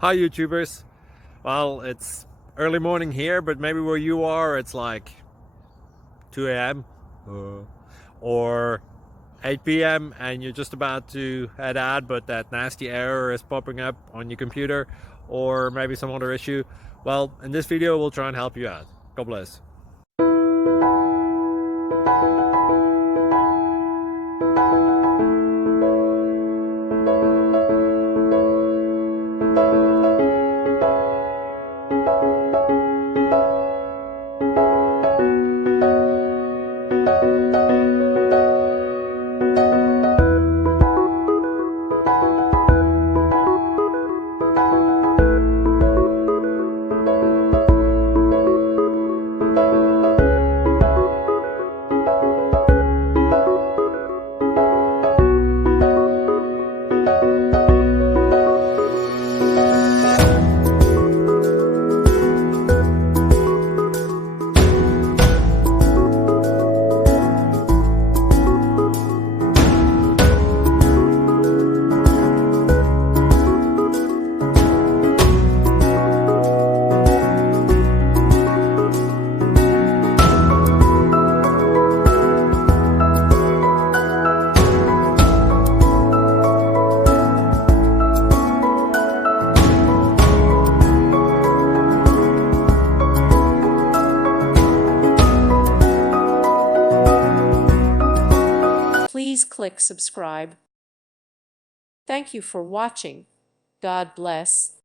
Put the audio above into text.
Hi YouTubers. Well, it's early morning here, but maybe where you are it's like 2 a.m. Or 8 p.m. and you're just about to head out, but that nasty error is popping up on your computer, or maybe some other issue. Well, in this video we'll try and help you out. God bless. Please click subscribe. Thank you for watching. God bless.